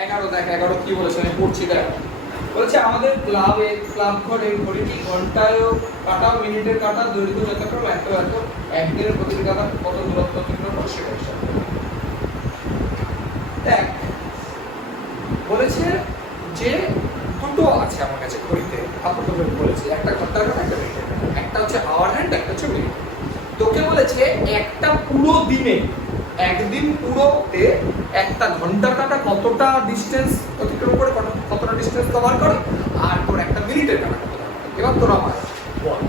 11 দেখ 11 কি বলেছে আমি পড়ছি দেখ। বলছে আমাদের ক্লাব ঘরে ঘড়িটি ঘন্টায় কাটা মিনিটের কাটা দৈর্ঘ্য যথাক্রমে এত এত একদিনের প্রতিটি কাটা কত দূরত্ব অতিক্রম করে সেটা হিসাব করে। দেখ বলেছে যে দুটো আছে আমার কাছে ঘড়িতে আপাতত বলেছে একটা ঘন্টার কাটা একটা মিনিটের কাটা, একটা হচ্ছে আওয়ার হ্যান্ড একটা হচ্ছে মিনিট। তোকে বলেছে একটা পুরো দিনে একদিন পুরোতে একটা ঘন্টার কাটা কতটা ডিসটেন্স অতিক্রম করে কতটা ডিসটেন্স কভার করে আর তোর একটা মিনিটের কাটা কতটা করে। এবার তোরা আমার বল।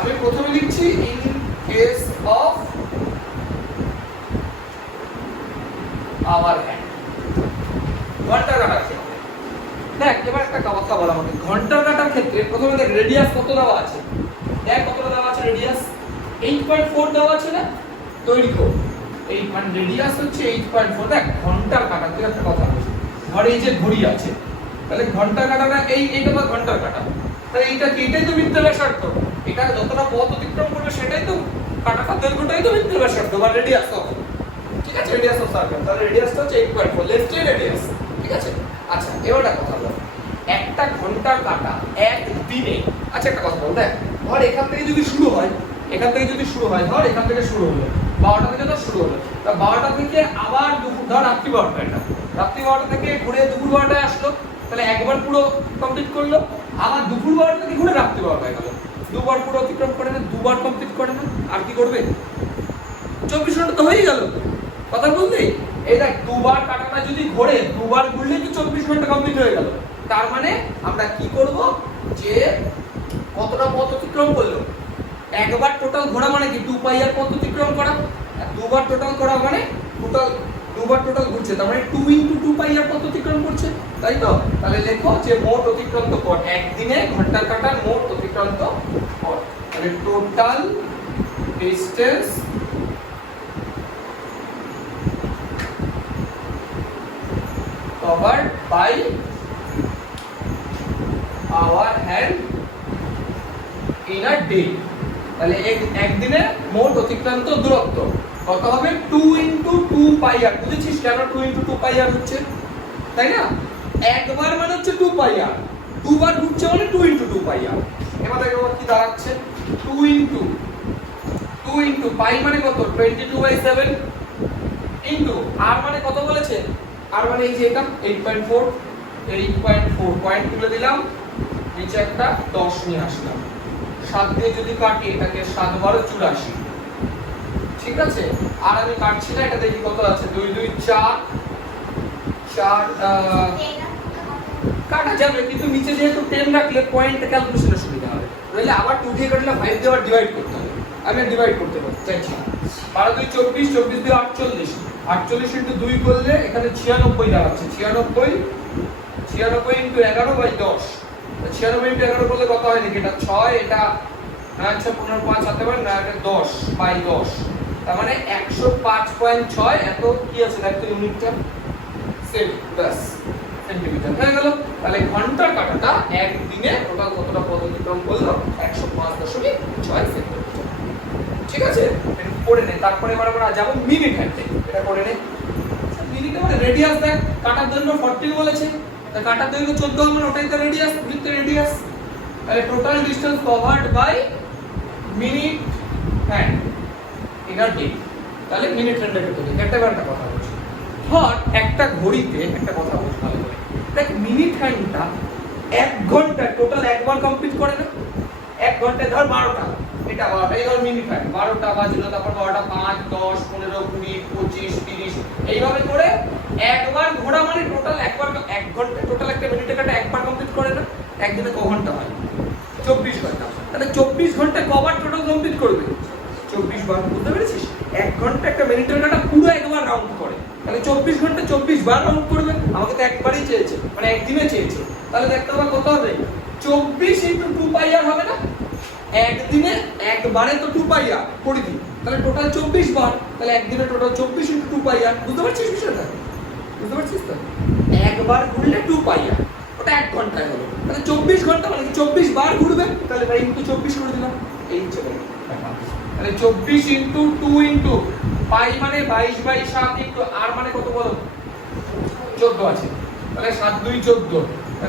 আমি প্রথমে লিখছি in case of our hand ঘন্টার কাটার ক্ষেত্রে। দেখ এবার একটা কথা বল আমাকে, ঘন্টার কাটার ক্ষেত্রে প্রথমে দেখ রেডিয়াস কত দেওয়া আছে, দেখ কতটা দেওয়া আছে রেডিয়াস 8.4 দেওয়া আছে না দৈর্ঘ্য, এই মানে রেডিয়াস হচ্ছে 8.4। দেখ ঘন্টার কাটা তুই একটা কথা বলছিস, ধর এই যে ঘড়ি আছে তাহলে ঘন্টার কাটাটা এইটা তো ঘন্টার কাটা, তাহলে এইটাই তো বৃত্তের ব্যাসার্ধ, এটা যতটা পথ অতিক্রম করবে সেটাই তো কাটাটার দৈর্ঘ্যটাই তো বৃত্তের ব্যাসার্ধ বা রেডিয়াস হবে, ঠিক আছে, রেডিয়াস অফ সার্কেল। তাহলে রেডিয়াসটা হচ্ছে 8.4, লেটস সে রেডিয়াস, ঠিক আছে। আচ্ছা এবার একটা কথা বল, একটা ঘন্টার কাটা এক দিনে, আচ্ছা একটা কথা বল, দেখ ধর এখান থেকে যদি শুরু হয় ধর এখান থেকে শুরু হলো 12টা থেকে তো শুরু হলো, তা 12টা থেকে আবার দুপুর ধর রাত্রি 12টা, এটা রাত্রি 12টা থেকে ঘুরে দুপুর 12টায় আসলো, তাহলে একবার পুরো কমপ্লিট করলো, আবার দুপুর 12টা থেকে ঘুরে রাত্রি 12টায় গেল, দুবার পুরো অতিক্রম করে না, দুবার কমপ্লিট করে না, আর কি করবে 24 ঘন্টা তো হয়ে গেল, কথা বললি। এই দেখ দুবার কাটাটা যদি ঘোরে দুবার ঘুরলে তো 24 ঘন্টা কমপ্লিট হয়ে গেল, তার মানে আমরা কি করব যে কতটা পথ অতিক্রম করলো, একবার টোটাল ঘোরা মানে কি 2 পাই আর পথ অতিক্রম করা, আর দুবার টোটাল করা মানে দুবার টোটাল ঘুরছে, তার মানে 2 * 2 পাই আর পথ অতিক্রম করছে, তাই তো। তাহলে লেখো যে মোট অতিক্রান্ত পথ একদিনে ঘন্টার কাটার মোট অতিক্রান্ত পথ, তাহলে total distance covered by our hand in a day। তাহলে একদিনে মোট অতিক্রান্ত দূরত্ব কত হবে 2 * 2 পাই আর, বুঝেছিস কেন 2 * 2 পাই আর হচ্ছে, তাই না, একবার মানে হচ্ছে 2 পাই আর, দুবার ঘুরছে মানে 2 * 2 পাই আর। এবার দেখো কি দাঁড়াচ্ছে 2 * পাই মানে কত 22/7 ইনটু আর মানে কত বলেছে, আর মানে এই যে এটা 8.4 পয়েন্ট তুলে দিলাম, নিচে একটা 10 নিয়ে আসলাম, 7 দিয়ে যদি কাটি এটাকে 7 * 12 = 84, ঠিক আছে। আর আমি কাটছি না, এটা দেখি কত আছে 2 2 4 কাটা যাবে, কিন্তু নিচে যেহেতু 10 রাখলে পয়েন্ট ক্যালকুলেশনে সুবিধা হবে, নইলে আবার 2 দিয়ে কাটলে 5 দিয়ে আবার ডিভাইড করতে হবে, আমি ডিভাইড করতে চাইছি না। 12 2 24, 24 2 48, 48 * 2 করলে এখানে 96 দাঁড়াচ্ছে, 96 * 11/10, 96 * 11 করলে কত হয় দেখি, এটা 6, এটা 9 6 15 5 7 8 9 এটা 10/10, তার মানে 105.6 এত কি আছে দেখো ইউনিটটা সেন্টিমিটার হয়ে গেল। তাহলে ঘন্টার কাটাটা একদিনে টোটাল কতটা পথ অতিক্রম করলো 105.6 সেন্টিমিটার, ঠিক আছে। এটা পড়ে নে, তারপরে এবার আমরা যাব মিনিট হ্যান্ডে, এটা পড়ে নে। মিনিটে মানে রেডিয়াস দেখ, কাটার দৈর্ঘ্য 40 বলেছে, তা কাটার দৈর্ঘ্য 14 মানে ওটাই তো রেডিয়াস, বৃত্তের রেডিয়াস। তাহলে total distance covered by minute hand in a day, তাহলে মিনিট হ্যান্ডে কত দিই একটা কথা বলছি। ধর একটা ঘড়িতে একটা কথা বলছি ভালো করে, দেখ মিনিট হ্যান্ডটা 1 ঘন্টা টোটাল একবার কমপ্লিট করে না, 1 ঘন্টায় ধর 12টা, এটা 12টা, এই ধর মিনিট হয় 12টা বাজলো, তারপর 12টা 5 10 15 20 25 30 এইভাবে করে একবার ঘোরা মানে টোটাল একবার 1 ঘন্টা টোটাল একটা মিনিটে কাটা একবার কমপ্লিট করে না, একদিনে ক ঘন্টা হয় 24 ঘন্টা, তাহলে 24 ঘন্টা কবার টোটাল কমপ্লিট করবে 24 বার, বুঝতে পেরেছিস। 1 ঘন্টা একটা মিনিটের কাটা পুরো একবার রাউন্ড করে, তাহলে 24 ঘন্টা 24 বার রাউন্ড করবে, আমাকে তো একবারই চেয়েছে মানে একদিনে চেয়েছে, তাহলে দেখতে হবে কত হবে 24 * 2 পাই আর হবে না, একদিনে একবারে তো 2 পাই আর পরিধি, তাহলে টোটাল 24 বার, তাহলে একদিনে টোটাল 24 * 2 পাই আর, বুঝতে পারছিস বিষয়টা, বুঝতে পারছিস তো, একবার ঘুরলে 2 পাই আর, ওটা 1 ঘন্টায় হলো, তাহলে 24 ঘন্টা মানে 24 বার ঘুরবে, তাহলে ভাই ইনটু 24 করে দিলাম, এই চলে তাহলে 24 * 2 পাই মানে 22/7 আর মানে কত বলো 14 আছে, তাহলে 7 2 14,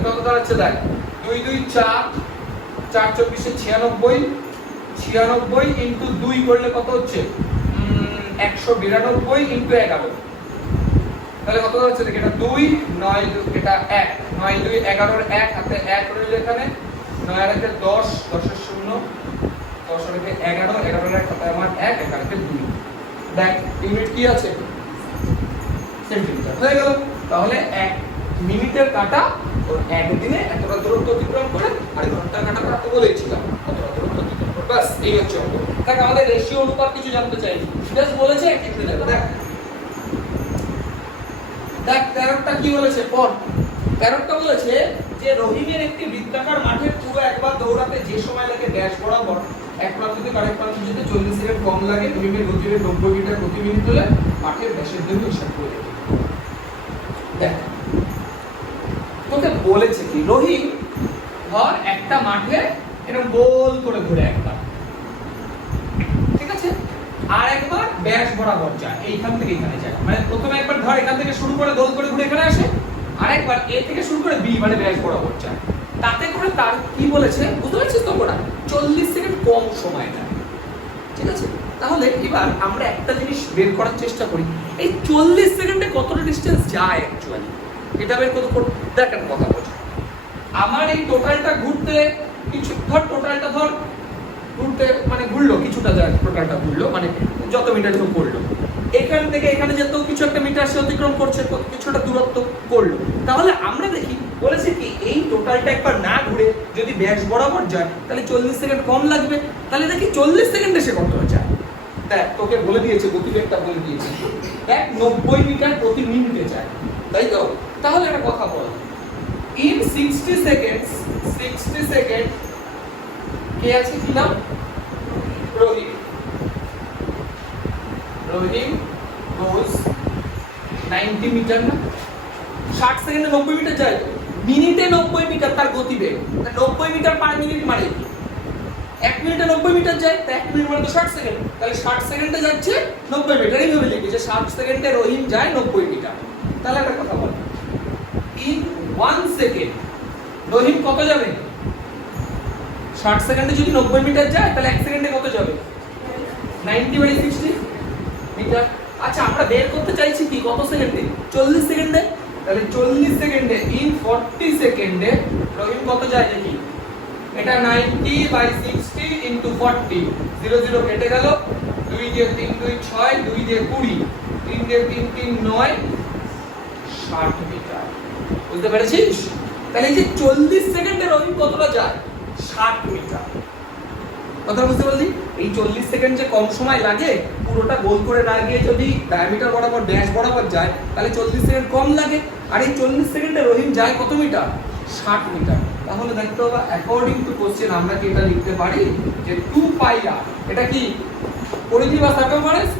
কত দাঁড়াচ্ছে দেখ, 2 2 4, 4 24 96, 96 ইনটু 2 করলে কত হচ্ছে 192 ইনটু 11, তাহলে কত হচ্ছে দেখ, এটা 2 9 এটা 1 9 2 11 এর 1 হাতে 1 রইল এখানে, 9 আর 1 10, 10 এর 0, 10 আর 1 11, 11 এর 1 হাতে আমার 1 1 আর 2, দেখ ইউনিট কি আছে, সেন্টিমিটার হয়ে গেল। তাহলে 1 মিনিটের কাটা ওর একদিনে এতটা দূরত্ব অতিক্রম করে, আর ঘন্টার কাটা তো বলেছিলাম কতটা দূরত্ব অতিক্রম করে, বাস এই হচ্ছে অঙ্ক। দেখ আমাদের রেশিও অনুপাত কিছু জানতে চাইছি, জাস্ট বলেছে একটু দেখো, দেখ দেখ 13টা কি বলেছে পর, 13টা বলেছে যে রহিমের একটি বৃত্তাকার মাঠে পুরো একবার দৌড়াতে যে সময় লাগে ড্যাশ বরাবর এক প্রান্ত থেকে আরেক প্রান্ত যেতে 40 সেকেন্ড কম লাগে, রহিমের গতিবেগ 90 মিটার প্রতি মিনিট হলে মাঠের ব্যাসের দৈর্ঘ্য হিসাব করে দেখ। তোকে বলেছে কি রহিম ধর একটা মাঠে এরকম গোল করে ঘুরে একবার, ঠিক আছে, আর একবার ব্যাস বরাবর যায় এইখান থেকে এখানে যায়, মানে প্রথমে একবার ধর এখান থেকে শুরু করে গোল করে ঘুরে এখানে আসে, আরেকবার এ থেকে শুরু করে বি মানে ব্যাস বরাবর যায়, তাতে করে তার কি বলেছে বুঝতে পারছিস তো, ওরা 40 সেকেন্ড কম সময় নেয়, ঠিক আছে। তাহলে এবার আমরা একটা জিনিস বের করার চেষ্টা করি, এই 40 সেকেন্ডে কতটা ডিসটেন্স যায় অ্যাকচুয়ালি, এটা বের করতে দেখেন কথা বলছি। আমার এই টোটালটা ঘুরতে কিছু ধর, টোটালটা ধর ঘুরতে মানে ঘুরলো কিছুটা যায়, টোটালটা ঘুরলো মানে যত মিটার তো করলো, এখান থেকে এখানে যেত কিছু একটা মিটার সে অতিক্রম করছে, কিছুটা দূরত্ব করলো, তাহলে আমরা দেখি বলেছে কি এই টোটালটা একবার না ঘুরে যদি ব্যাস বরাবর যায় তাহলে 40 সেকেন্ড কম লাগবে, তাহলে দেখি 40 সেকেন্ডে সে কত যায়, দেখ তোকে বলে দিয়েছে গতিবেগটা বলে দিয়েছে, এক 90 মিটার প্রতি মিনিটে যায়, তাই তো। তাহলে একটা কথা বল, ইন 60 সেকেন্ড কে আছে কি নাম, রহিম goes 90 মিটার না, 60 সেকেন্ডে 90 মিটার যায়, মিনিটে 90 মিটার তার গতিবেগ, 90 মিটার পার মিনিট মানে কি 1 মিনিটে 90 মিটার যায়, তাই 1 মিনিট মানে তো 60 সেকেন্ড, তাহলে 60 সেকেন্ডে যাচ্ছে 90 মিটার, এইভাবে লিখি যে 60 সেকেন্ডে রহিম যায় 90 মিটার। তাহলে একটা কথা বল, ইন 1 সেকেন্ড রহিম কত যাবে, 60 সেকেন্ডে যদি 90 মিটার যায় তাহলে 1 সেকেন্ডে কত যাবে 90/60 মিটার। আচ্ছা আমরা বের করতে চাইছি কি কত সেকেন্ডে, 40 সেকেন্ডে, তাহলে 40 সেকেন্ডে ইন 40 সেকেন্ডে রহিম কত যায় দেখি, এটা 90/60 ইনটু 40, 0 0 কেটে গেল, 2 দিয়ে 3 2 6, 2 দিয়ে 20, 3 দিয়ে 3 3 9, 60 মিটার, বুঝতে পেরেছিস। তাহলে এই যে 40 সেকেন্ডে রহিম কতটা যায় 60 মিটার, কথা বুঝতে পারলি। এই 40 সেকেন্ড যে কম সময় লাগে পুরোটা গোল করে না গিয়ে যদি ডায়ামিটার বরাবর ব্যাস বরাবর যায় তাহলে 40 সেকেন্ড কম লাগে, আর এই 40 সেকেন্ডে রহিম যায় কত মিটার 60 মিটার। তাহলে দেখতে হবে অ্যাকর্ডিং টু কোশ্চেন আমরা কি এটা লিখতে পারি যে 2 পাই r, এটা কি পরিধি বা সার্কামফারেন্স,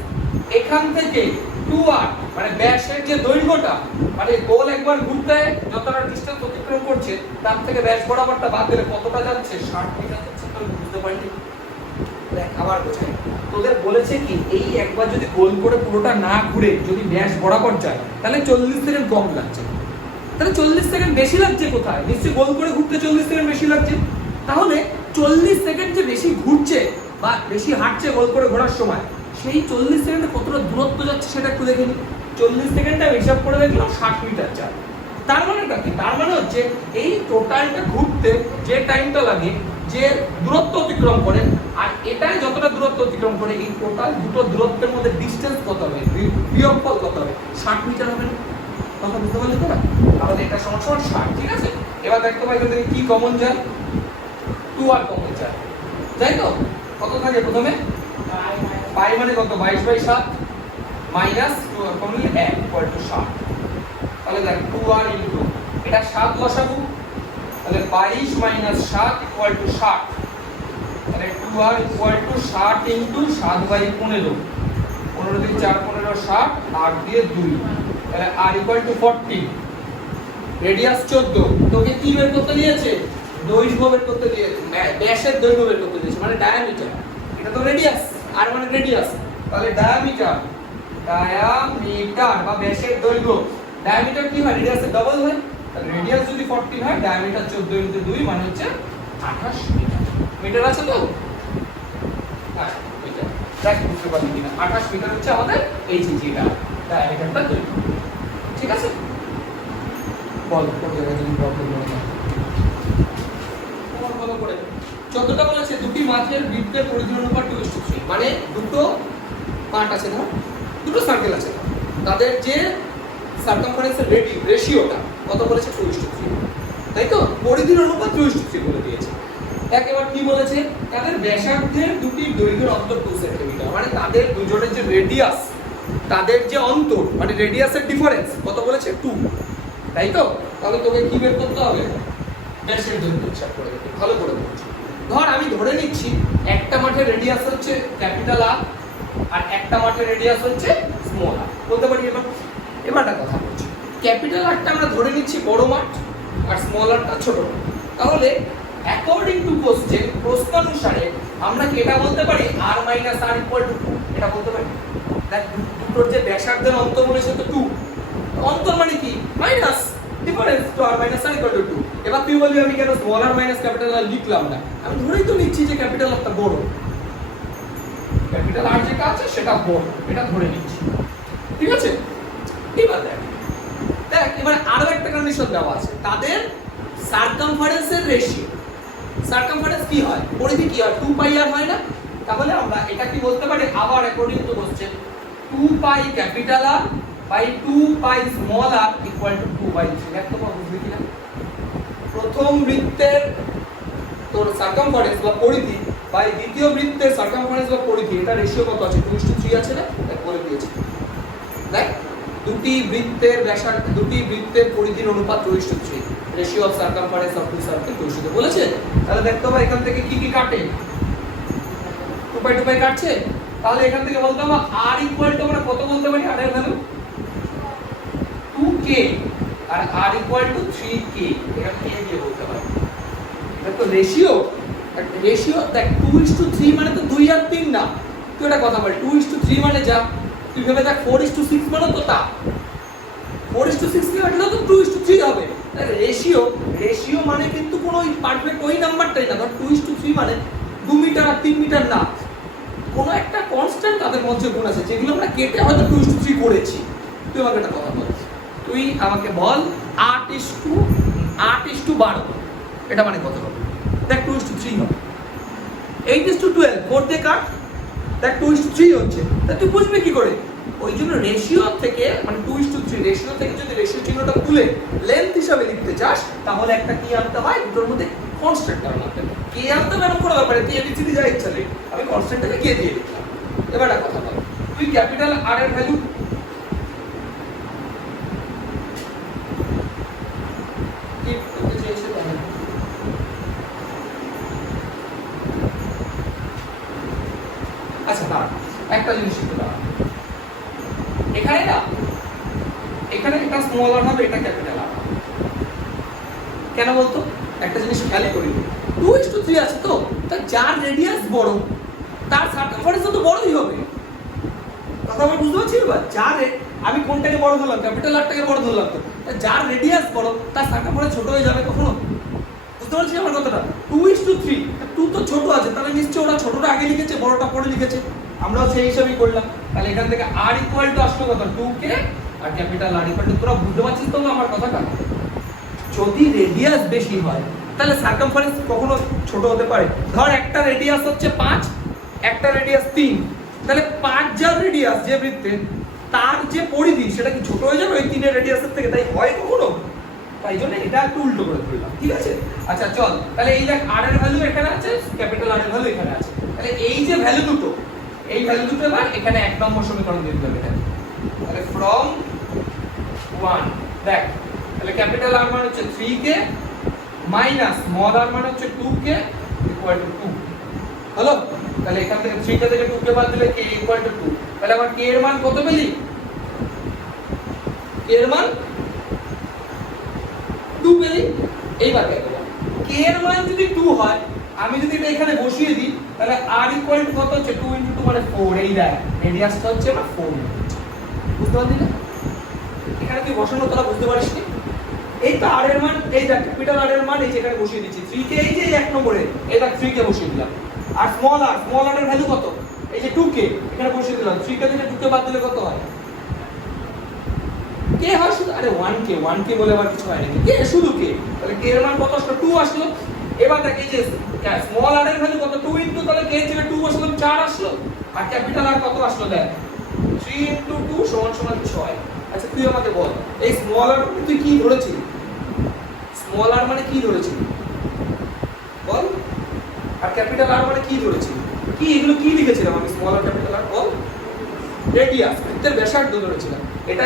এখান থেকে 2r মানে ব্যাসের যে দৈর্ঘ্যটা মানে গোল একবার ঘুরতে যতটা ডিসটেন্স অতিক্রম করছে তার থেকে ব্যাস বরাবরটা বাদ দিলে কতটা যাচ্ছে 60 মিটার যাচ্ছে, তাহলে বুঝতে পারলি। দেখ আবার বোঝাই, তোদের বলেছে কি এই একবার যদি গোল করে পুরোটা না ঘুরে যদি ব্যাস বরাবর যায় তাহলে 40 সেকেন্ড কম লাগছে, তাহলে 40 সেকেন্ড বেশি লাগছে কোথায়, নিশ্চয়ই গোল করে ঘুরতে 40 সেকেন্ড বেশি লাগছে, তাহলে 40 সেকেন্ড যে বেশি ঘুরছে বা বেশি হাঁটছে গোল করে ঘোরার সময় সেই 40 সেকেন্ডে কতটা দূরত্ব যাচ্ছে সেটা একটু দেখে নিই। 40 সেকেন্ডে আমি হিসাব করে দেখলাম 60 মিটার যায়, তার মানেটা কি, তার মানে হচ্ছে এই টোটালটা ঘুরতে যে টাইমটা লাগে যে দূরত্ব অতিক্রম করে আর এটাই যতটা দূরত্ব অতিক্রম করে এই টোটাল দুটো দূরত্বের মধ্যে ডিসটেন্স কত হবে, বিয়োগফল কত হবে 60 মিটার হবে না, কথা বুঝতে পারলি তোরা। তাহলে এটা সমান 60, ঠিক আছে। এবার দেখতে পাই এখান থেকে কি কমন যায়, 2r কমন যায়, তাই তো। কত থাকে প্রথমে পাই মানে কত 22/7 minus 2r common 1 equal to 60, তাহলে দেখ 2r ইনটু এটা 7 বসাবো, তাহলে 22 মাইনাস 7 ইকুয়াল টু 60, তাহলে 2r ইকুয়াল টু 60 ইনটু 7/15, 15 দিয়ে 4 15 60, 8 দিয়ে 2, তাহলে r ইকুয়াল টু 40, রেডিয়াস 14, তোকে কি বের করতে দিয়েছে দৈর্ঘ্য বের করতে দিয়েছে, ব্যাসের দৈর্ঘ্য বের করতে দিয়েছে মানে ডায়ামিটার, এটা তো রেডিয়াস আর মানে রেডিয়াস, তাহলে ডায়ামিটার বা ব্যাসের দৈর্ঘ্য, ডায়ামিটার কি হয় রেডিয়াসের ডবল হয়, তাহলে রেডিয়াস যদি 14 হয় ডায়ামিটার 14 ইনটু 2 মানে হচ্ছে 28 মিটার। মিটার আছে তো? হ্যাঁ মিটার। দেখ বুঝতে পারলি কিনা 28 মিটার হচ্ছে আমাদের এই যেটা ডায়ামিটারটা তৈরি। ঠিক আছে? বল কোন জায়গায় যদি প্রবলেম হয় তোমার বলো করে। 14টা বলেছে দুটি মাঝের বৃত্তের পরিধি অনুপাত 2:3 মানে দুটো পার্ট আছে না, দুটো সার্কেল আছে না, তাদের যে সার্কামফারেন্সের রেশিওটা কত বলেছে 2:3, তাই তো? পরিধির অনুপাত 2:3 বলে দিয়েছে। একেবারে কি বলেছে, তাদের ব্যাসার্ধের দুটি দৈর্ঘ্যের অন্তর 2 সেন্টিমিটার মানে তাদের দুজনের যে রেডিয়াস, তাদের যে অন্তর মানে রেডিয়াসের ডিফারেন্স কত বলেছে 2, তাই তো? তাহলে তোকে কি বের করতে হবে, ব্যাসের দৈর্ঘ্য হিসাব করে দেখো, ভালো করে বলছি। ধর আমি ধরে নিচ্ছি একটা মাঠের রেডিয়াস হচ্ছে ক্যাপিটাল আর আর একটা মাঠের রেডিয়াস হচ্ছে স্মল আর, বলতে পারি এবার একটা কথা বলছি, ক্যাপিটাল আরটা আমরা ধরে নিচ্ছি বড় মাঠ আর স্মল আরটা ছোট মাঠ। তাহলে অ্যাকর্ডিং টু কোশ্চেন প্রশ্নানুসারে আমরা কি এটা বলতে পারি r - r = 2, এটা বলতে পারি। দেখ দুটোর যে ব্যাসার্ধের অন্তর বলেছে তো 2, অন্তর মানে কি মাইনাস ডিফারেন্স তো r - r = 2। এবার তুই বলবি আমি কেন স্মল আর মাইনাস ক্যাপিটাল আর লিখলাম না, আমি ধরেই তো নিচ্ছি যে ক্যাপিটাল আরটা বড়, ক্যাপিটাল আর যেটা আছে সেটা বড়, এটা ধরে নিচ্ছি, ঠিক আছে? এবার দেখ এবার আরো একটা কন্ডিশন দেওয়া আছে, তাদের সার্কামফারেন্সের রেশিও, সার্কামফারেন্স কি হয়, পরিধি কি হয় 2 পাই আর হয় না, তাহলে আমরা এটা কি বলতে পারি আবার according to question 2 pi capital R by 2 pi small R equal to 2/3। একদম বুঝলি কিনা? প্রথম বৃত্তের তোর সার্কামফারেন্স বা পরিধি বাই দ্বিতীয় বৃত্তের সার্কামফারেন্স বা পরিধি, এটা রেশিও কত আছে 2:3 আছে না, দেখ বলে দিয়েছে। দেখ দুটি বৃত্তের ব্যাসার্ধ, দুটি বৃত্তের পরিধির অনুপাত 2:3, ratio of circumference of two circle 2:3 বলেছে। তাহলে দেখতে হবে এখান থেকে কি কি কাটে, 2 পাই 2 পাই কাটছে, তাহলে এখান থেকে বলতে হবে r ইকুয়াল টু আমরা কত বলতে পারি, r এর ভ্যালু 2k আর r ইকুয়াল টু 3k, এটা k দিয়ে বলতে পারি। দেখো রেশিও দেখ 2:3 মানে তো 2 আর 3 না, তুই এটা কথা বল 2:3 মানে যা তুই ভেবে দেখ 4:6 মানে তো তা 4:6 কি হলো তো 2:3 হবে। রেশিও মানে কিন্তু কোনো পারফেক্ট ওই নাম্বারটাই না, ধর 2:3 মানে 2 মিটার আর 3 মিটার না, কোনো একটা কনস্ট্যান্ট তাদের মধ্যে গুণ আছে যেগুলো আমরা কেটে হয়তো 2:3 করেছি। তুই আমাকে একটা কথা বল, তুই আমাকে বল 8:12 এটা মানে কত হবে, দেখ 2:3 হবে। 8:12 4 দিয়ে কাট, দেখ 2:3 হচ্ছে, তা তুই বুঝবি কি করে? ওই জন্য রেশিও থেকে মানে 2:3 রেশিও থেকে যদি রেশিও চিহ্নটা তুলে লেন্থ হিসাবে লিখতে চাস তাহলে একটা কি আনতে হয়, দুটোর মধ্যে কনস্ট্যান্ট আনতে হবে। কে আনতে হবে এমন কোনো ব্যাপারে তুই এবিসিডি যা ইচ্ছা লে, আমি কনস্ট্যান্টটাকে কে দিয়ে লিখলাম। এবার একটা কথা বল, তুই ক্যাপিটাল আর এর ভ্যালু কি করতে চাইছিস তাহলে? আচ্ছা দাঁড়া, একটা জিনিস শিখতে দাঁড়া, এখানে না এখানে এটা স্মল আর হবে, এটা ক্যাপিটাল আর হবে, কেন বলতো? একটা জিনিস খেয়াল করি, 2:3 আছে তো, তা যার রেডিয়াস বড় তার সার্কামফারেন্স তো বড়ই হবে। কথা আমি বুঝতে পারছি এবার, যার আমি কোনটাকে বড় ধরলাম, ক্যাপিটাল আরটাকে বড় ধরলাম, তো যার রেডিয়াস বড় তার সার্কামফারেন্স ছোট হয়ে যাবে কখনো? বুঝতে পারছিস আমার কথাটা? 2:3 2 তো ছোট আছে, তাহলে নিশ্চয়ই ওরা ছোটটা আগে লিখেছে বড়টা পরে লিখেছে, আমরাও সেই হিসাবেই করলাম। তাহলে এখান থেকে r ইকুয়াল টু আসলো কত 2k আর ক্যাপিটাল আর ইকুয়াল টু, তোরা বুঝতে পারছিস তো আমার কথাটা? যদি রেডিয়াস বেশি হয় তাহলে সার্কামফারেন্স কখনো ছোট হতে পারে? ধর একটা রেডিয়াস হচ্ছে 5, একটা রেডিয়াস 3, তাহলে 5 যার রেডিয়াস যে বৃত্তের তার যে পরিধি সেটা কি ছোট হয়ে যাবে ওই 3 এর রেডিয়াসের থেকে? তাই হয় কখনো? তাই জন্য এটা একটু উল্টো করে ধরলাম, ঠিক আছে? আচ্ছা চল, তাহলে এই দেখ r এর ভ্যালু এখানে আছে, ক্যাপিটাল আর এর ভ্যালু এখানে আছে, তাহলে এই যে ভ্যালু দুটো, এই ভ্যালু দুটো এবার এখানে এক নম্বর সমীকরণ দিতে হবে। তাহলে ফ্রম 1 দেখ, তাহলে ক্যাপিটাল আর মানে হচ্ছে 3k মাইনাস স্মল আর মানে হচ্ছে 2k ইকুয়াল টু 2 হলো। তাহলে এখান থেকে 3k থেকে 2k বাদ দিলে k ইকুয়াল টু 2, তাহলে আমার k এর মান কত পেলি? k এর মান 2 পেলি। এইবার দেখো k এর মান যদি 2 হয়, আমি যদি এটা এখানে বসিয়ে দিই তাহলে r ইকুয়াল টু কত হচ্ছে 2 * 2 মানে 4, এই দেখ রেডিয়াসটা হচ্ছে না 4, বুঝতে পারলি না? এখানে তুই বসানো তোরা বুঝতে পারিস নি? এই তো আর এর মান, এই যে ক্যাপিটাল আর এর মান এই যে এখানে বসিয়ে দিচ্ছি 3 কে, এই যে এক নম্বরে এটা 3 কে বসিয়ে দিলাম। আর স্মল আর এর ভ্যালু কত, এই যে 2 কে এখানে বসিয়ে দিলাম। 3 কে থেকে 2 কে বাদ দিলে কত হয়, কে হয় শুধু, আরে 1 কে বলে আবার কিছু হয় নাকি, কে শুধু কে, তাহলে কে এর মান কত আসলো 2 আসলো। এবার দেখ এই যে স্মল আর এর ভ্যালু কত 2 ইনটু, তাহলে কে ছিল 2 আসলো 4 আসলো, আর ক্যাপিটাল আর কত আসলো দেখ 3 ইনটু 2 সমান সমান 6। আচ্ছা তুই আমাকে বল এই স্মল আর তুই কি ধরেছিস, স্মল আর মানে কি ধরেছিস বল, আর ক্যাপিটাল আর মানে কি ধরেছিস, কি এগুলো কি লিখেছিলাম আমি, স্মল আর ক্যাপিটাল আর বল, রেডিয়াস বৃত্তের ব্যাসার্ধ ধরেছিলাম। এটা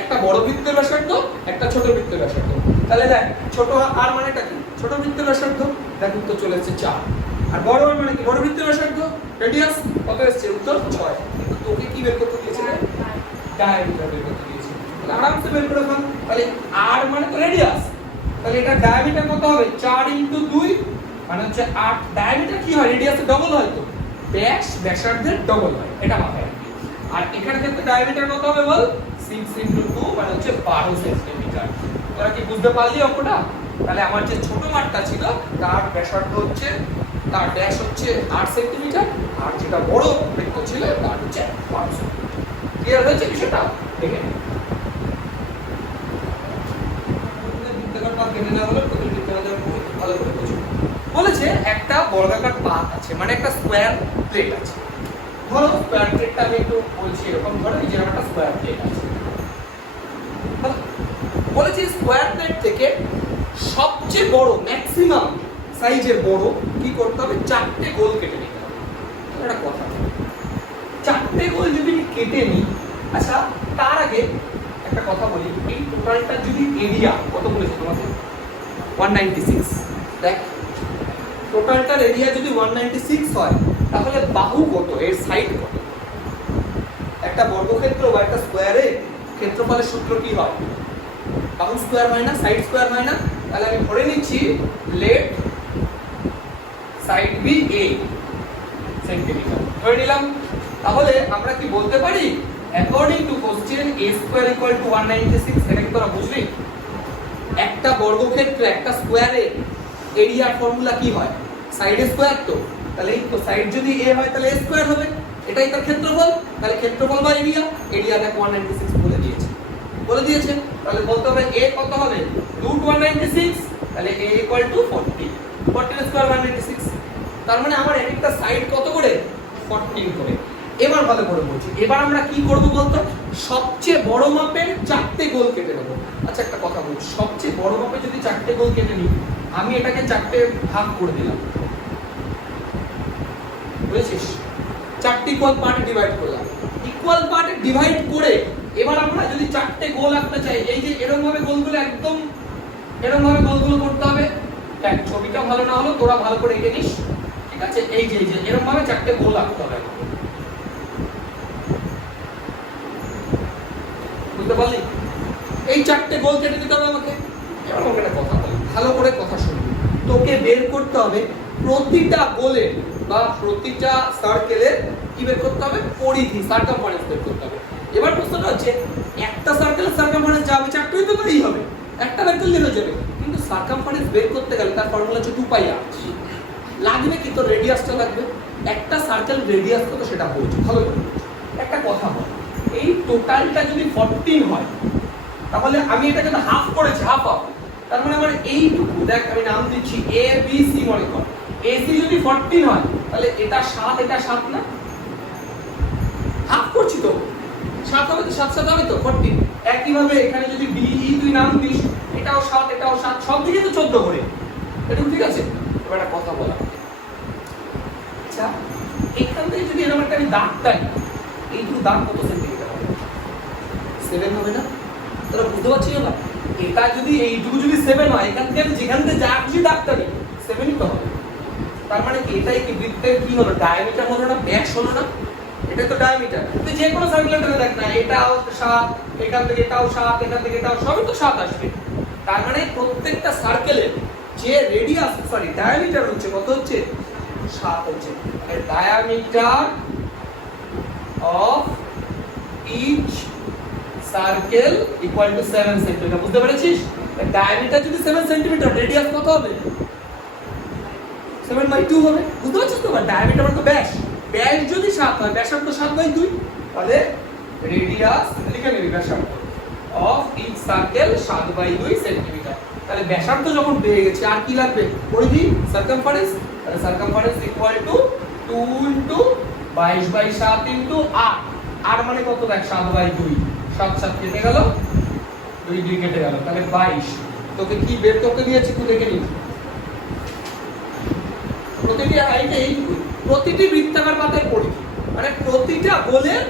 একটা বড় বৃত্তের ব্যাসার্ধ, একটা ছোট বৃত্তের ব্যাসার্ধ। তাহলে দেখ ছোট আর মানেটা কি, ছোট বৃত্তের ব্যাসার্ধ, দেখ উত্তর চলে এসেছে 4। আর বড় আর মানে কি, বড় বৃত্তের ব্যাসার্ধ রেডিয়াস কত এসেছে, উত্তর 6। কিন্তু তোকে কি বের করতে দিয়েছিল, ডায়ামিটার বের করতে দিয়েছিল। তাহলে আরামসে বের করে ফেল। তাহলে আর মানে তো রেডিয়াস, তাহলে এটা ডায়ামিটার কত হবে 4 ইনটু 2 মানে হচ্ছে 8। ডায়ামিটার কি হয়, রেডিয়াসের ডবল হয়, তো ব্যাস ব্যাসার্ধের ডবল হয়, এটা মাথায় রাখবি। আর এখানে ক্ষেত্রে ডায়ামিটার কত হবে বল, 6 ইনটু 2 মানে হচ্ছে 12 সেন্টিমিটার। তোরা কি বুঝতে পারলি অঙ্কটা? তাহলে আমার যে ছোট মাঠটা ছিল তার ব্যাসার্ধ হচ্ছে, তার ব্যাস হচ্ছে 8 সেন্টিমিটার, আর যেটা বড় বৃত্ত ছিল তার হচ্ছে 12 সেন্টিমিটার। ক্লিয়ার হয়েছে বিষয়টা? দেখে নে। বৃত্তাকার পাত কেটে নেওয়া হলো, প্রথম বৃত্তাকার ভালো করে বুঝো। বলেছে একটা বর্গাকার পাত আছে, মানে একটা স্কয়ার প্লেট আছে। ধরো স্কয়ার প্লেটটা আমি একটু বলছি এরকম, ধরো এই যে একটা স্কয়ার প্লেট আছে। বলেছি স্কয়ার প্লেট থেকে সবচেয়ে বড় ম্যাক্সিমাম সাইজের বড় কি করতে হবে, 4টে গোল কেটে নিতে হবে। একটা কথা, 4টে গোল যদি কেটে নিই, আচ্ছা তার আগে একটা কথা বলি, এই টোটালটা যদি এরিয়া কত বলেছে তোমাকে 196, দেখ টোটালটার এরিয়া যদি 196 হয় তাহলে বাহু কত, এর সাইড কত। একটা বর্গক্ষেত্র বা একটা স্কয়ারে ক্ষেত্রফলের সূত্র কি হয়, বাহু স্কয়ার হয় না, সাইড স্কয়ার হয় না। তাহলে আমি ধরে নিচ্ছি let side be a centimetre ধরে নিলাম। তাহলে আমরা কি বলতে পারি, according to question a square equal to 196, এটা কি তোরা বুঝলি? একটা বর্গক্ষেত্র একটা স্কয়ারে এরিয়ার ফর্মুলা কি হয়, সাইড স্কয়ার। তো তাহলে এই তো সাইড যদি a হয় তাহলে a স্কয়ার হবে, এটাই তার ক্ষেত্রফল। তাহলে ক্ষেত্রফল বা এরিয়া, এরিয়া দেখো 196 বলে দিয়েছে। তাহলে বলতে হবে a কত হবে √196, তাহলে a ইকুয়াল টু 40 স্কয়ার 196। তার মানে আমার একটা সাইড কত করে 14 করে। এবার ভালো করে বলছি, এবার আমরা কি করব বলতো, সবচেয়ে বড় মাপের 4টে গোল কেটে নেব। আচ্ছা একটা কথা বলছি, সবচেয়ে বড় মাপে যদি 4টে গোল কেটে নিই, আমি এটাকে 4টে ভাগ করে দিলাম, বুঝেছিস? 4টি ইকুয়াল পার্টে ডিভাইড করলাম, ইকুয়াল পার্টে ডিভাইড করে এবার আমরা যদি 4টে গোল আঁকতে চাই, এই যে এরকম ভাবে গোলগুলো একদম এরকম ভাবে গোলগুলো করতে হবে। দেখ ছবিটা ভালো না হলো তোরা ভালো করে এঁকে নিস, ঠিক আছে? এই যে এরকম ভাবে 4টে গোল আঁকতে হবে। বুঝতে পারলি? এই 4টে গোল কেটে দিতে হবে আমাকে। এবার আমাকে একটা কথা বলি, ভালো করে কথা শুনবি। তোকে বের করতে হবে প্রতিটা গোলের বা প্রতিটা সার্কেলের কি বের করতে হবে, পরিধি, সার্কামফারেন্স বের করতে হবে। এবার প্রশ্নটা হচ্ছে, একটা সার্কেলের সার্কামফারেন্স যাবে 4টেই তো তাই হবে, একটা বের করলে হয়ে যাবে। কিন্তু সার্কামফারেন্স বের করতে গেলে তার ফর্মুলা হচ্ছে 2πr। লাগবে কি, তো রেডিয়াসটা লাগবে। একটা সার্কেল রেডিয়াস কত সেটা বলছি, ভালো করে একটা কথা বল, এই টোটালটা যদি 14 হয় তাহলে আমি এটাকে তো হাফ করেছি, হাফ। তার মানে আমার এইটুকু, দেখ আমি নাম দিচ্ছি a b c মনে কর, ac যদি 14 হয় তাহলে এটা 7, এটা 7 না, হাফ করছি তো 7 হবে, তো 7 হবে তো 14। একই ভাবে এখানে যদি d e তুই নাম দিস, এটাও 7, এটাও 7, সব দিকে তো 14 করে। এটা ঠিক আছে? এবার একটা কথা বলা, আচ্ছা এখান থেকে যদি এরকম একটা আমি দাগ টানি, এইটুকু দাগ কত সেন্টিমিটার হবে, 7 হবে না? তোরা বুঝতে পারছিস না? এটা যদি এইটুকু যদি 7 হয়, এখান থেকে যেখান থেকে যা খুশি দাগ টানি 7ই তো হবে। তার মানে কি এটাই কি বৃত্তের কি হলো, ডায়ামিটার হলো না, ব্যাস হলো না? এটা তো ডায়ামিটার। তুই যে কোনো সার্কেলের দেখ না, এটাও 7, এখান থেকে এটাও 7, এখান থেকে এটাও সবই তো 7 আসবে। তার মানে প্রত্যেকটা সার্কেলের যে রেডিয়াস ডায়ামিটার হচ্ছে কত হচ্ছে, 7 হচ্ছে। Diameter of each circle equal to 7 centimetre. বুঝতে পেরেছিস? ডায়ামিটার যদি 7 সেন্টিমিটার, রেডিয়াস কত হবে? 7/2 হবে। বুঝতে পারছিস তো? ডায়ামিটার মানে তো ব্যাস, ব্যাস যদি 7 হয়, ব্যাসার্ধ 7/2, তাহলে রেডিয়াস লিখে নিবি ব্যাসার্ধ অফ ইচ সার্কেল 7/2 সেন্টিমিটার। তাহলে ব্যাসার্ধ যখন পেয়ে গেছি, আর কি লাগবে? পরিধি, সার্কামফারেন্স। তাহলে circumference equal to 2 into 22/7 into r। r মানে কত? দেখ 7/2, 7 7 কেটে গেল, 2 2 কেটে গেল, তাহলে 22। তোকে কি বের করতে দিয়েছি তুই দেখে নিস। প্রতিটি হাইটে এইটুকু, প্রতিটি বৃত্তাকার পাতায় পরিধি, মানে প্রতিটা গোলের,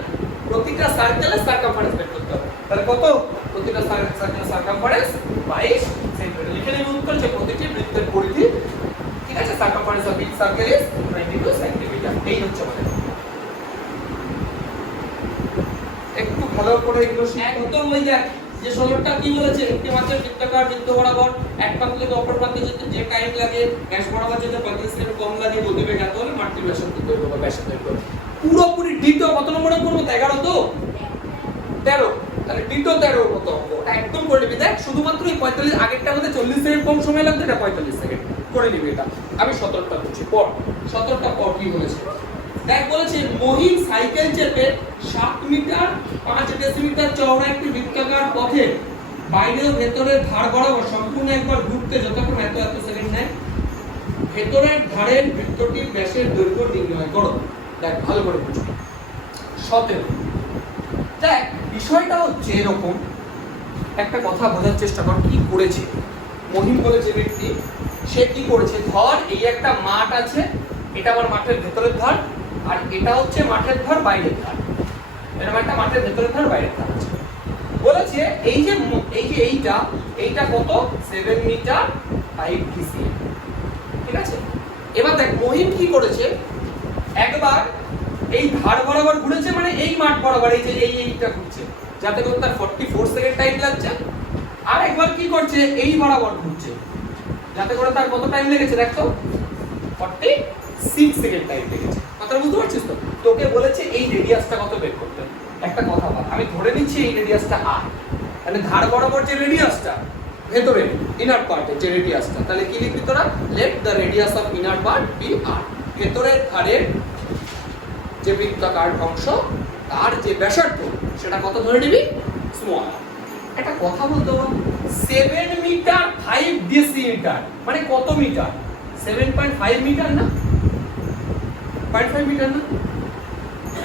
প্রতিটা সার্কেলের সার্কামফারেন্স বের করতে হবে। তাহলে কত? প্রতিটা সার্কেলের সার্কামফারেন্স 22 সেন্টিমিটার। লিখে নিবি উত্তর যে প্রতিটি বৃত্তের পরিধি, ঠিক আছে, circumference of each circle is 22 centimetre. এই হচ্ছে আমাদের। একটু ভালো করে এগুলো একদম ওই দেখ যে 16টা কি বলেছে, একটি মাত্র বৃত্তাকার বৃত্ত বরাবর এক প্রান্ত থেকে অপর প্রান্তে যেতে যে টাইম লাগে, ব্যাস বরাবর যেতে 35 সেকেন্ড কম লাগে, গতিবেগ এত হলে মাটির ব্যাসার্ধ দৈর্ঘ্য বা ব্যাসার্ধ দৈর্ঘ্য। পুরোপুরি ডিটো কত নম্বরে করব? 11 তো 13। তাহলে ডিটো 13 কত অঙ্ক একদম করে নিবি। দেখ শুধুমাত্র এই 45, আগেরটা মধ্যে 40 সেকেন্ড কম সময় লাগবে, এটা 45 সেকেন্ড করে নিবি। এটা আমি 17টা করছি, পর 17টা পর কি বলেছে দেখ। বলেছে মহিম সাইকেল চেপে 7 মিটার 5 ডেসিমিটার চওড়া একটি বৃত্তাকার পথে বাইরে ও ভেতরের ধার বরাবর সম্পূর্ণ একবার ঘুরতে যতক্ষণ এত সেকেন্ড নেয়। ভেতরের ধারের বৃত্তটির ব্যাসের দৈর্ঘ্য নির্ণয় করো। দেখ ভালো করে বুঝো। 17। দেখ বিষয়টা হচ্ছে এরকম, একটা কথা বোঝার চেষ্টা কর কি করেছে মহিম বলেছে ব্যক্তি। সে কি করেছে? ধর এই একটা মাঠ আছে, এটা আমার মাঠের ভেতরের ধার, আর এটা হচ্ছে মাঠের ধার বাইরের ধার। এরকম একটা মাঠের ভেতরের ধার বাইরের ধার আছে। বলেছে এই যে এইটা কত? 7 মিটার 5 ডিসিএম। ঠিক আছে, এবার দেখ মহিম কি করেছে, একবার এই ধার বরাবর ঘুরেছে, মানে এই মাঠ বরাবর এই যে এইটা ঘুরছে, যাতে করে তার 44 সেকেন্ড টাইম লাগছে। আর একবার কি করছে, এই বরাবর ঘুরছে, যাতে করে তার কত টাইম লেগেছে দেখো? 46 সেকেন্ড টাইম লেগেছে। কথাটা বুঝতে পারছিস তো? তোকে বলেছে এই রেডিয়াসটা কত বের করতে। একটা কথা বল, আমি ধরে নিচ্ছি এই রেডিয়াসটা r, মানে ধার বরাবর যে রেডিয়াসটা, ভেতরে ইনার পার্টে যে রেডিয়াসটা, তাহলে কি লিখবি তোরা? Let the radius of inner part be r। ভেতরের ধারের যে বৃত্তাকার অংশ, তার যে ব্যাসার্ধ, সেটা কত ধরে নিবি? Small r। একটা কথা বলতে বল, 7 মিটার 5 ডেসিমিটার মানে কত মিটার? 7.5 মিটার না? 0.5 মিটার না?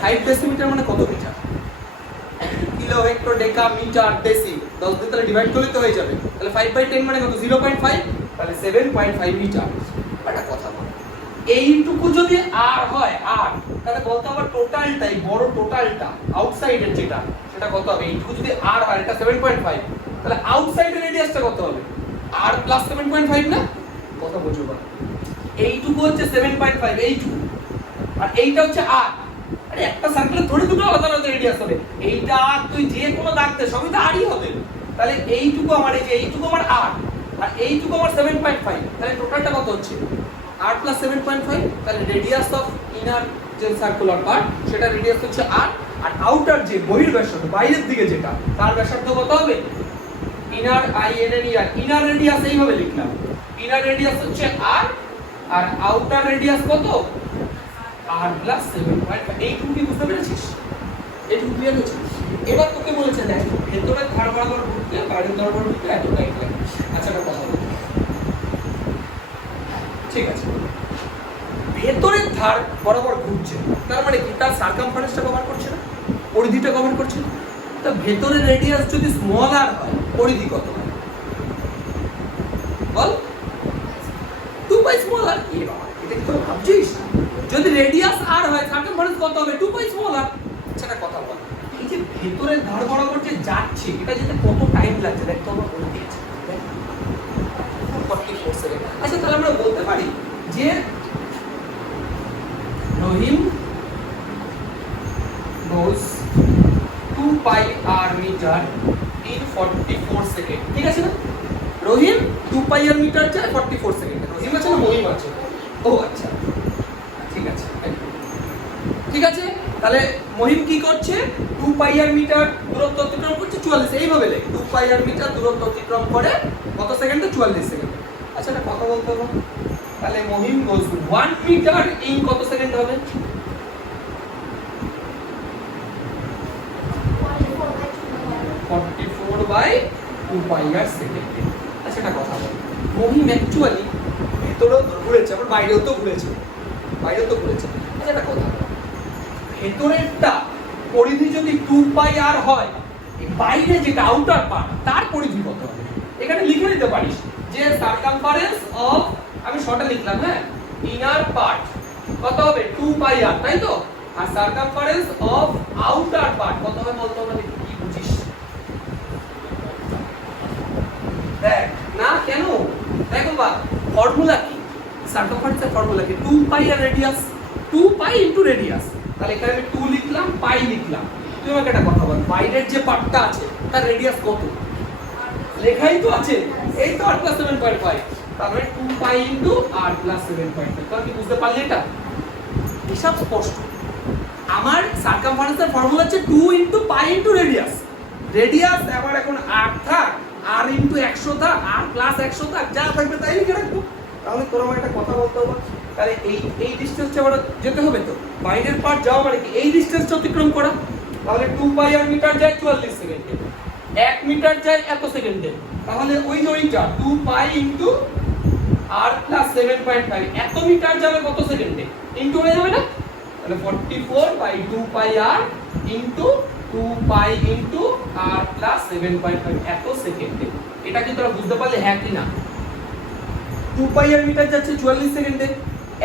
5 ডেসিমিটার মানে কত মিটার? কিলো, হেক্টর, ডেকা, মিটার, ডেসি 10 দিয়ে তাহলে ডিভাইড করলে তো হয়ে যাবে। তাহলে 5/10 মানে কত? 0.5। তাহলে 7.5 মিটার। একটা কথা বল, এইটুকু যদি r হয়, r, তাহলে বলতে হবে টোটালটাই, বড় টোটালটা আউটসাইডের যেটা, সেটা কত হবে? এইটুকু যদি r হয়, এটা 7.5, তাহলে আউটসাইডের রেডিয়াসটা কত হবে? r প্লাস 7.5 না? কথা বুঝো বা, এইটুকু হচ্ছে 7.5, এইটুকু, আর এইটা হচ্ছে r। আরে একটা সার্কেলের থোড়ি দুটো আলাদা আলাদা রেডিয়াস হবে। এইটা আর তুই যে কোনো দাগতে সবই তো rই হবে। তাহলে এইটুকু আমার, এই যে এইটুকু আমার r, আর এইটুকু আমার 7.5, তাহলে টোটালটা কত হচ্ছে? r plus 7.5। তাহলে রেডিয়াস অফ ইনার যে সার্কুলার পার্ট, সেটা রেডিয়াস হচ্ছে r, আর আউটার যে বহির্ব্যাসার্ধ, বাইরের দিকে যেটা, তার ব্যাসার্ধ কত হবে? ইনার INNER, ইনার রেডিয়াস এইভাবে লিখলাম, ইনার রেডিয়াস হচ্ছে r, আর আউটার রেডিয়াস কত? r plus 7.5। এইটুকু কি বুঝতে পেরেছিস? এইটুকু ক্লিয়ার হচ্ছে? এবার তোকে বলেছে দেখ ভেতরের ধার বরাবর ঘুরতে, বাইরের ধার বরাবর ঘুরতে এত টাইম লাগে। আচ্ছা একটা কথা বল, ঠিক আছে, ভেতরের ধার বরাবর ঘুরছে, তার মানে কি? তার সার্কামফারেন্সটা কভার করছে না, পরিধিটা কভার করছে না। তা ভেতরের রেডিয়াস যদি স্মল r হয়, পরিধি কত হয় বল? 2 পাই স্মল r। এ বাবা, এটা কি তুই ভাবছিস? যদি রেডিয়াস r হয়, সার্কামফারেন্স কত হবে? 2 পাই স্মল r। আচ্ছা একটা কথা বল, এই যে ভেতরের ধার বরাবর যে যাচ্ছে, এটা যেতে কত টাইম লাগছে দেখ তো, আমরা বলে দিয়েছি 44 সেকেন্ড। আচ্ছা তাহলে আমরা বলতে পারি যে রহিম goes 2 pi r meter in 44 second. ঠিক আছে না? রহিম 2 pi r মিটার যায় 44 সেকেন্ডে। রহিম আছে না মহিম আছে? ও আচ্ছা, ঠিক আছে, ঠিক আছে। তাহলে মহিম কি করছে? 2 পাই আর মিটার দূরত্ব অতিক্রম করছে 44, এইভাবে লেখ 2 পাই আর মিটার দূরত্ব অতিক্রম করে কত সেকেন্ডে? 44 সেকেন্ড। আচ্ছা এটা কথা বলতে হবে, তাহলে মহিম গোজ 1 মিটার ইন কত সেকেন্ড হবে? 44/2 পাই আর সেকেন্ডে। আচ্ছা এটা কথা বল, মহিম অ্যাকচুয়ালি ভেতরেও তো ঘুরেছে, আবার বাইরেও তো ঘুরেছে, আচ্ছা এটা কথা বল, ভেতরেরটা পরিধি যদি 2 পাই আর হয়, এই বাইরে যেটা আউটার পার্ট তার পরিধি কত হবে? এখানে লিখে নিতে পারিস যে সারকামফারেন্স অফ, আমি শর্টে লিখলাম, হ্যাঁ, ইনার পার্ট কত হবে? 2 পাই আর, তাই তো? আর সারকামফারেন্স অফ আউটার পার্ট কত হবে বলতে হবে? কি বুঝিস? দেখ না কেন, দেখো বা ফর্মুলা কি, সারকামফারেন্সের ফর্মুলা কি? 2 পাই আর রেডিয়াস, 2 পাই ইনটু রেডিয়াস। তাহলে এখানে আমি 2 লিখলাম, পাই লিখলাম। তুই আমাকে একটা কথা বল, বাইরের যে পার্টটা আছে তার রেডিয়াস কত? লেখাই তো আছে, এই তো r + 7.5, তার মানে 2 পাই ইনটু r + 7.5। তাহলে কি বুঝতে পারলি? এটা হিসাব স্পষ্ট। আমার সারকামফারেন্সের ফর্মুলা হচ্ছে 2 ইনটু পাই ইনটু রেডিয়াস। রেডিয়াস আবার এখন r থাক, r ইনটু 100 থাক, r + 100 থাক, যা থাকবে তাই লিখে রাখবো। তাহলে তোর আমার একটা কথা বলতে হবে, তাহলে এই ডিসটেন্সটা আবার যেতে হবে তো, বাইরের পার্ট যাওয়া মানে কি এই ডিসটেন্সটা অতিক্রম করা। তাহলে 2 পাই আর মিটার যায় 44 সেকেন্ডে, 1 মিটার যায় এত সেকেন্ডে, তাহলে ওই যে ওইটা 2 পাই ইনটু r + 7.5 এত মিটার যাবে কত সেকেন্ডে? ইনটু হয়ে যাবে না? তাহলে 44/2 পাই r ইনটু 2 পাই ইনটু r + 7.5 এত সেকেন্ডে। এটা কি তোরা বুঝতে পারলে? হ্যাঁ কি না? 2 পাই আর মিটার যাচ্ছে 44 সেকেন্ডে,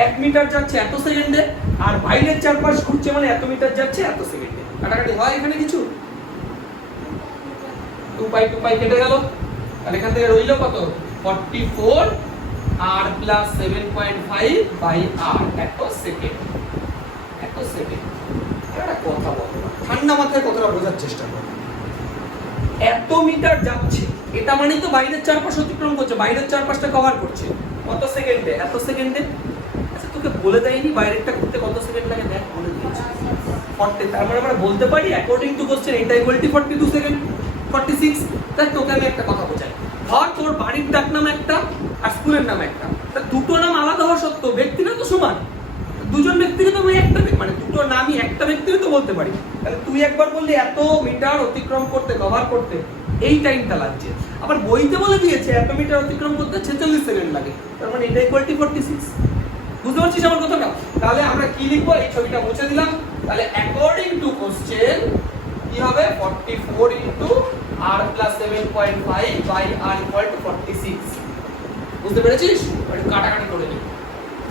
1 মিটার যাচ্ছে এত সেকেন্ডে, আর বাইরের চারপাশ ঘুরছে মানে এত মিটার যাচ্ছে এত সেকেন্ডে। কাটাকাটি হয় এখানে কিছু? 2 পাই কেটে গেল, তাহলে এখান থেকে রইল কত? 44 r + 7.5/r এত সেকেন্ড। একটা কথা বল, ঠান্ডা মাথায় কথাটা বোঝার চেষ্টা কর। এত মিটার যাচ্ছে, এটা মানে তো বাইরের চারপাশ অতিক্রম করছে, বাইরের চারপাশটা কভার করছে কত সেকেন্ডে? এত সেকেন্ডে। আচ্ছা তোকে বলে দেয়নি বাইরেরটা করতে কত সেকেন্ড লাগে? দেখ বলে দিয়েছে 40। তার মানে আমরা বলতে পারি অ্যাকর্ডিং টু কোশ্চেন এটা ইকুয়াল টু 42 সেকেন্ড, 46। তাই তোকে আমি একটা কথা বোঝাই, ধর তোর বাড়ির ডাক নাম একটা আর স্কুলের নাম একটা, তা দুটো নাম আলাদা হওয়া সত্ত্বেও ব্যক্তিরা তো সমান। দুজন ব্যক্তিকে তো আমি একটা, মানে দুটো নামই একটা ব্যক্তিকে তো বলতে পারি। তাহলে তুই একবার বললি এত মিটার অতিক্রম করতে, কভার করতে এই টাইমটা লাগছে, আবার বইতে বলে দিয়েছে এত মিটার অতিক্রম করতে 46 সেকেন্ড লাগে, তার মানে এটা ইকুয়াল টু 46। বুঝতে পারছিস আমার কথাটা? তাহলে আমরা কি লিখবো? এই ছবিটা মুছে দিলাম। তাহলে অ্যাকর্ডিং টু কোশ্চেন কি হবে? 44 ইনটু r + 7.5/r = 46। বুঝতে পেরেছিস? একটু কাটাকাটি করে নি,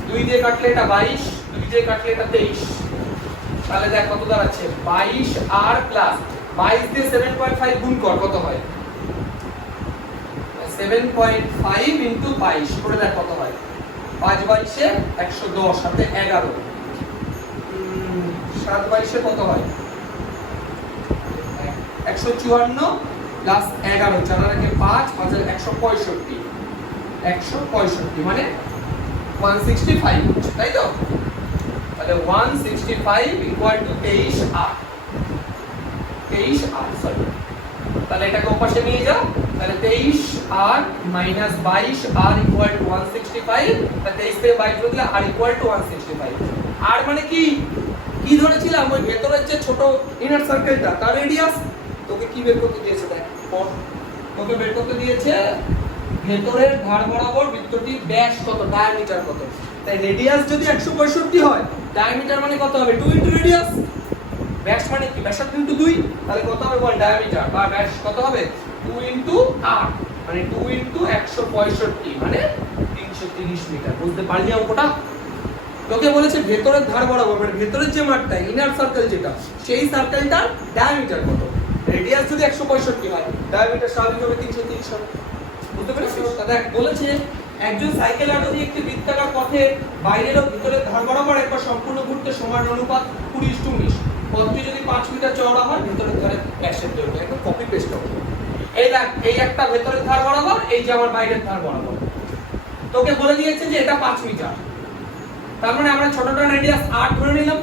2 দিয়ে কাটলে এটা 22, 2 দিয়ে কাটলে এটা 23। তাহলে দেখ কত দাঁড়াচ্ছে? 22r + 22 দিয়ে 7.5 গুণ কর, কত হয়? 7.5 ইনটু 22 করে দেখ কত হয়? 5 22 এ 110, সাথে 11, 7 22 এ কত হয়? 154 প্লাস 11, 4 আর 5, 5 আর 165, 165 মানে 165 হচ্ছে, তাই তো? তাহলে 165 equal to 23r, 23r, sorry. তাহলে এটাকে ওপাশে নিয়ে যাও, তাহলে 23r minus 22r equal to 165। তাহলে 23 থেকে 22 বদলে r ইকুয়াল টু 165। r মানে কি কি ধরেছিলাম? ওই ভেতরের যে ছোট ইনার সার্কেলটা তার রেডিয়াস। তোকে কি বের করতে দিয়েছে? দেখ তোকে বের করতে দিয়েছে ভেতরের ধার বরাবর বৃত্তটির ব্যাস কত, ডায়ামিটার কত। তাই রেডিয়াস যদি 165 হয়, ডায়ামিটার মানে কত হবে? 2 ইনটু রেডিয়াস। ব্যাস মানে কি? ব্যাসার্ধ ইনটু 2, তাহলে কত হবে বল? ডায়ামিটার বা ব্যাস কত হবে? 2 ইনটু r, মানে 2 ইনটু 165 মানে 330 মিটার। বুঝতে পারলি অঙ্কটা? তোকে বলেছে ভেতরের ধার বরাবর, মানে ভেতরের যে মাঠটা, ইনার সার্কেল যেটা, সেই সার্কেলটার ডায়ামিটার কত। রেডিয়াস যদি 165 হয়, ডায়ামিটার স্বাভাবিকভাবে 330 হবে। বুঝতে পেরেছিস? দেখ বলেছে একজন সাইকেল আরোহী একটি বৃত্তাকার পথে বাইরের ও ভিতরের ধার বরাবর একবার সম্পূর্ণ ঘুরতে সমান অনুপাত 20:19। পথটি যদি 5 মিটার চওড়া হয়, ভেতরের ধারে ব্যাসের দৈর্ঘ্য একদম কপি পেস্ট হবে। এই দেখ, এই একটা ভেতরের ধার বরাবর, এই যে আমার বাইরের ধার বরাবর। তোকে বলে দিয়েছে যে এটা 5 মিটার, তার মানে আমরা ছোটটা রেডিয়াস 8 ধরে নিলাম,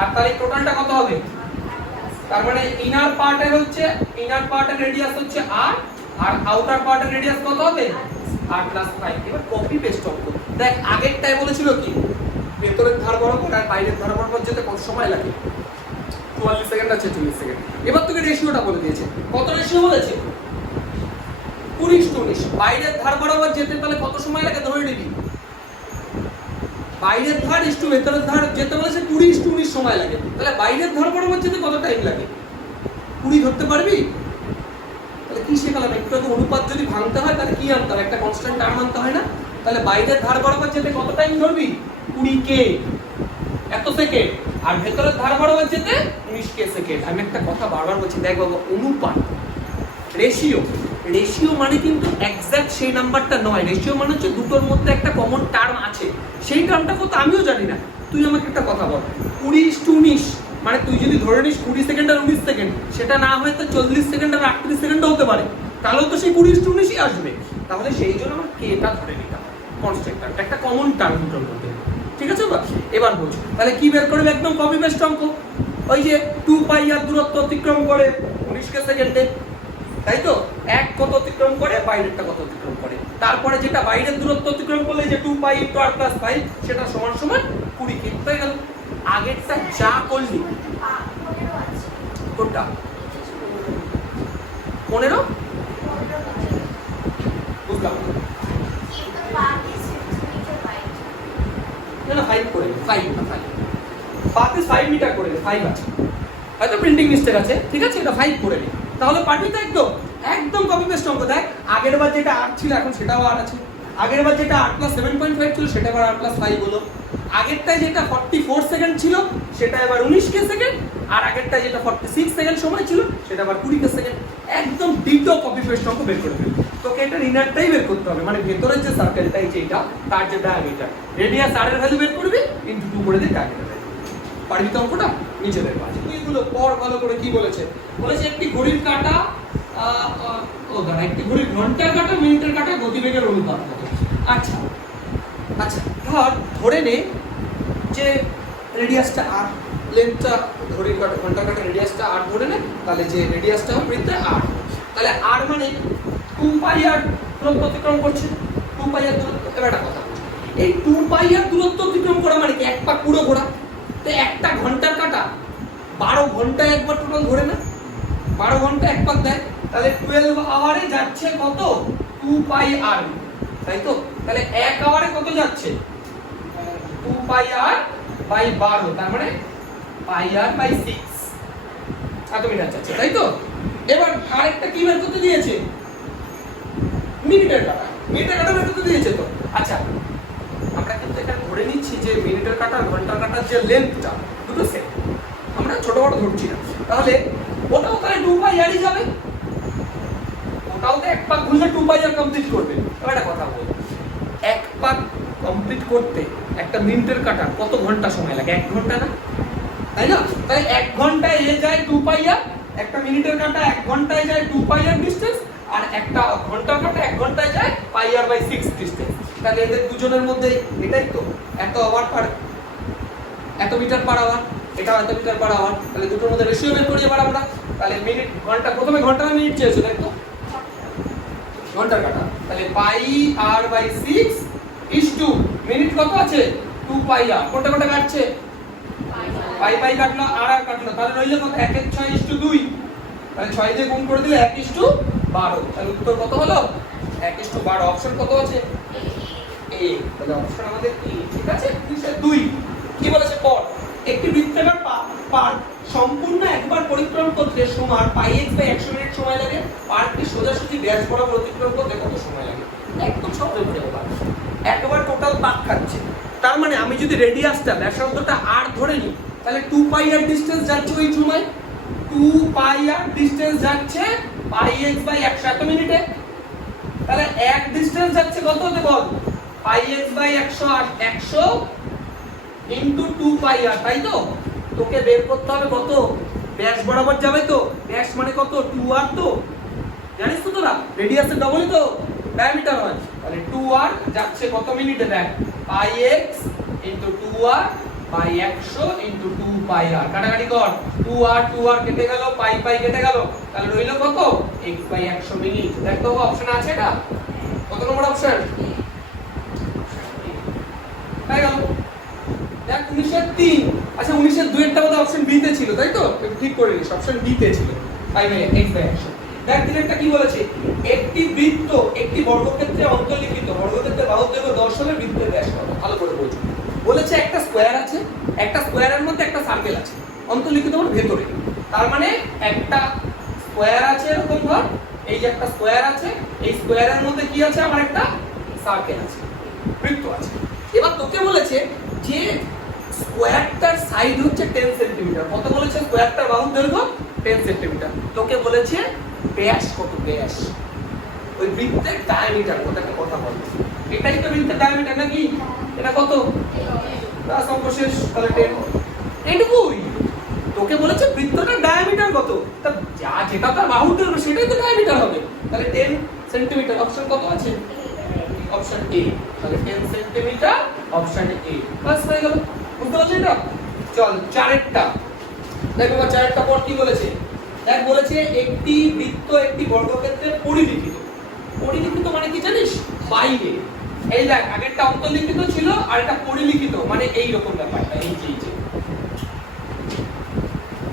আর তার এই টোটালটা কত হবে? তার মানে ইনার পার্টের রেডিয়াস হচ্ছে r, আর আউটার পার্টের রেডিয়াস কত হবে r + 5। এবার কপি পেস্ট করব। দেখ আগেরটাই বলেছিল কি ভেতরের ধার বরাবর আর বাইরের ধার বরাবর যেতে কত সময় লাগে, 44 সেকেন্ড আর 46 সেকেন্ড। এবার তোকে রেশিওটা বলে দিয়েছে, কত রেশিও বলেছে 20:19। বাইরের ধার বরাবর যেতে তাহলে কত সময় লাগে ধরে নিবি, বাইরের ধার ইস্টু ভেতরের ধার যেতে বলেছে 20:19 সময় লাগে, তাহলে বাইরের ধার বরাবর যেতে কত টাইম লাগে 20 ধরতে পারবি? তাহলে কি শেখালাম, একটু আগে অনুপাত যদি ভাঙতে হয় তাহলে কি আনতে হয়, একটা কনস্ট্যান্ট টার্ম আনতে হয় না? তাহলে বাইরের ধার বরাবর যেতে কত টাইম ধরবি 20k এত সেকেন্ড, আর ভেতরের ধার বরাবর যেতে 19k সেকেন্ড। আমি একটা কথা বারবার বলছি, দেখ বাবা অনুপাত রেশিও মানে কিন্তু এক্সাক্ট সেই নাম্বারটা নয়। রেশিও মানে হচ্ছে দুটোর মধ্যে একটা কমন টার্ম আছে, সেই টার্মটা কত আমিও জানি না। তুই আমাকে একটা কথা বল, 20:19 মানে তুই যদি ধরে নিস 20 সেকেন্ড আর 19 সেকেন্ড, সেটা না হয় তো 40 সেকেন্ড আর 38 সেকেন্ডও হতে পারে, তাহলেও তো সেই 20:19ই আসবে। তাহলে সেই জন্য আমার কেটা ধরে নিতে হবে, কনস্ট্যান্ট একটা কমন টার্ম দুটোর মধ্যে। ঠিক আছে বা? এবার বলছো তাহলে কি বের করবে, একদম কপি পেস্ট অঙ্ক। ওই যে 2π আর দূরত্ব অতিক্রম করে 19k সেকেন্ডে, তাই তো? এক কত অতিক্রম করে, বাইরেরটা কত অতিক্রম করে, তারপরে যেটা বাইরের দূরত্ব অতিক্রম করলে যে 2π * r + 5 সেটা সমান 20k হয়ে গেল। আগেরটা যা করলি কোনটা 15 বুঝলাম না, 5 করে 5 না 5 পাতে 5 মিটার করে 5 আছে, হয়তো প্রিন্টিং মিস্টেক আছে, ঠিক আছে, এটা 5 করে নে, তাহলে পারবি তো একদম কপি পেস্ট অঙ্ক। দেখ আগের বার যেটা 8 ছিল এখন সেটাও 8 আছে, আগের বার যেটা 8 + 7.5 ছিল সেটা এবার 8 + 5 হলো, আগেরটায় যেটা 44 সেকেন্ড ছিল সেটা এবার 19k সেকেন্ড, আর আগেরটায় যেটা 46 সেকেন্ড সময় ছিল সেটা আবার 20k সেকেন্ড। একদম ডিটো কপি পেস্ট অঙ্ক বের করে ফেলবি। তোকে এটা ইনারটাই বের করতে হবে, মানে ভেতরের যে সার্কেলটাই যেটা তার যে ডায়ামিটার, রেডিয়াস r এর ভ্যালু বের করবি ইনটু 2 করে দিয়ে ডায়ামিটার। পারবি তো অঙ্কটা? নিচেদের কাজ এগুলো পড় ভালো করে। কি বলেছে, বলেছে একটি ঘড়ির কাঁটা একটি ঘড়ির ঘন্টার কাঁটা মিনিটের কাঁটা গতিবেগের অনুপাত কত। আচ্ছা ধরে নে যে রেডিয়াসটা r, লেন্থটা ঘড়ির কাঁটা ঘন্টার কাঁটা রেডিয়াসটা r ধরে নে, তাহলে যে রেডিয়াসটা হবে বৃত্তের r, তাহলে r মানে 2π r দূরত্ব অতিক্রম করছে, 2π r দূরত্ব। এবার একটা কথা, এই 2π r দূরত্ব অতিক্রম করা মানে কি এক পাক পুরো ঘোরা, তো একটা ঘন্টার কাঁটা 12 ঘন্টায় একবার টোটাল ঘোরে না, 12 ঘন্টা এক পাক দেয়, তাহলে 12 আওয়ারে যাচ্ছে কত 2π r, তাই তো? তাহলে 1 আওয়ারে কত যাচ্ছে 2π r বাই 12, তার মানে π r বাই 6 এত মিটার যাচ্ছে, তাই তো? এবার আরেকটা কি বের করতে দিয়েছে, মিনিটের কাঁটা বের করতে দিয়েছে তো। আচ্ছা আমরা কিন্তু এখানে ধরে নিচ্ছি যে মিনিটের কাঁটা আর ঘন্টার কাঁটার যে লেন্থটা দুটো সেম, আমরা ছোট বড় ধরছি না, তাহলে ওটাও তাহলে 2π r যাবে, ওটাও তো এক পাক ঘুরলে 2π r কমপ্লিট করবে। এবার একটা কথা বল, এক পাক কমপ্লিট করতে একটা মিনিটের কাঁটা কত ঘন্টা সময় লাগে, 1 ঘন্টা না, তাই না? তাহলে 1 ঘন্টায় এ যায় 2π r, একটা মিনিটের কাঁটা 1 ঘন্টায় যায় 2π r ডিসটেন্স, আর একটা ঘন্টার কাঁটা 1 ঘন্টায় যায় π r বাই 6 ডিসটেন্স। তাহলে এদের দুজনের মধ্যে এটাই তো এত আওয়ার পার এত মিটার পার আওয়ার, এটা এত মিটার পার আওয়ার, তাহলে দুটোর মধ্যে রেশিও বের করি এবার আমরা। তাহলে মিনিট ঘন্টা, প্রথমে ঘন্টা না মিনিট চেয়েছো, তাই তো? ঘন্টার কাঁটা, তাহলে π r by 6 is to minute কত আছে 2π r, কোনটা কোনটা কাটছে π কাটলো r কাটলো, তাহলে রইলো কত 1 এর 6 ইস টু 2, তাহলে 6 দিয়ে গুণ করে দিলে 1 ইস টু 12, তাহলে উত্তর কত হলো 1 ইস টু 12। অপশন কত আছে এ, তাহলে অপশন আমাদের কি ঠিক আছে 2। কি বলেছে পর, একটি বৃত্তাকার পার্ক সম্পূর্ণ একবার পরিক্রম করতে সমান πx বাই 100 মিনিট সময় লাগে, পার্কটি সোজাসুজি ব্যাস বরাবর অতিক্রম করতে কত সময় লাগে? একদম সহজ হয়ে যাবে, একবার টোটাল পাক খাচ্ছে। তার মানে আমি যদি রেডিয়াসটা ব্যাসার্ধটা r ধরে নিই, তাহলে 2π r ডিসটেন্স যাচ্ছে ওই সময়, 2π r ডিসটেন্স যাচ্ছে πx বাই 100 এত মিনিটে, তাহলে এক ডিসটেন্স যাচ্ছে কত হতে বল πx বাই 100 ইনটু 2π r, তাই তো? তোকে বের করতে হবে কত ব্যাস বরাবর যাবে, তো ব্যাস মানে কত 2r, তো জানিস তো তোরা রেডিয়াসের ডবলই তো ডায়ামিটার হয়, তাহলে 2r যাচ্ছে কত মিনিটে, দেখ πx into 2r by 100 into 2 pi R, কাটাকাটি কর, 2 আর কেটে গেল, পাই কেটে গেল, তাহলে রইল কত? x by 100 minute. দেখো অপশন আছে এটা, কত নম্বর অপশন? তাই গেল। দেখ 1903, আচ্ছা 1902 এরটা বোধহয় অপশন বি তে ছিল, তাই তো? একটু ঠিক করে নিস, অপশন বি তে ছিল পাই বাই x বাই 100। দেখ দিলেটা কি বলেছে? একটি বৃত্ত একটি বর্গক্ষেত্রে অন্তর্লিখিত, বর্গক্ষেত্রের বাহুর দৈর্ঘ্য 10 হলে বৃত্তের ব্যাস কত? ভালো করে বলছো। বলেছে একটা স্কয়ার আছে, একটা স্কয়ারের মধ্যে একটা সার্কেল আছে, অন্তর্লিখিত মানে ভেতরে। তার মানে একটা স্কয়ার আছে এরকম ধর, এই যে একটা স্কয়ার আছে, এই স্কয়ারের মধ্যে কি আছে? আমার একটা সার্কেল আছে, বৃত্ত আছে। এবার তোকে বলেছে যে স্কয়ারটার সাইড হচ্ছে 10 সেন্টিমিটার। কত বলেছে? স্কয়ারটার বাহুর দৈর্ঘ্য 10 সেন্টিমিটার। তোকে বলেছে ব্যাস কত? ব্যাস ওই বৃত্তের ডায়ামিটার কত? একটা কথা বল, এটাই তো বৃত্তের ডায়ামিটার নাকি? এটা কত? ব্যাস অঙ্ক শেষ। তাহলে 10 এইটুকুই। তোকে বলেছে বৃত্তটার ডায়ামিটার কত, তা যা যেটা তার বাহুর দৈর্ঘ্য সেটাই তো ডায়ামিটার হবে। তাহলে 10 সেন্টিমিটার। অপশন কত আছে? Option A. তাহলে 10 সেন্টিমিটার, অপশন এ। বাস হয়ে গেল। বুঝতে পারলি এটা? চল চারেরটা দেখো, চারেরটা পর কি বলেছে? দেখ বলেছে একটি বৃত্ত একটি বর্গক্ষেত্রে পরিলিখিত। পরিলিখিত মানে কি জানিস? বাইরে। এই দেখ আগেরটা অন্তর্লিখিত ছিল আর এটা পরিলিখিত, মানে এই রকম ব্যাপারটা।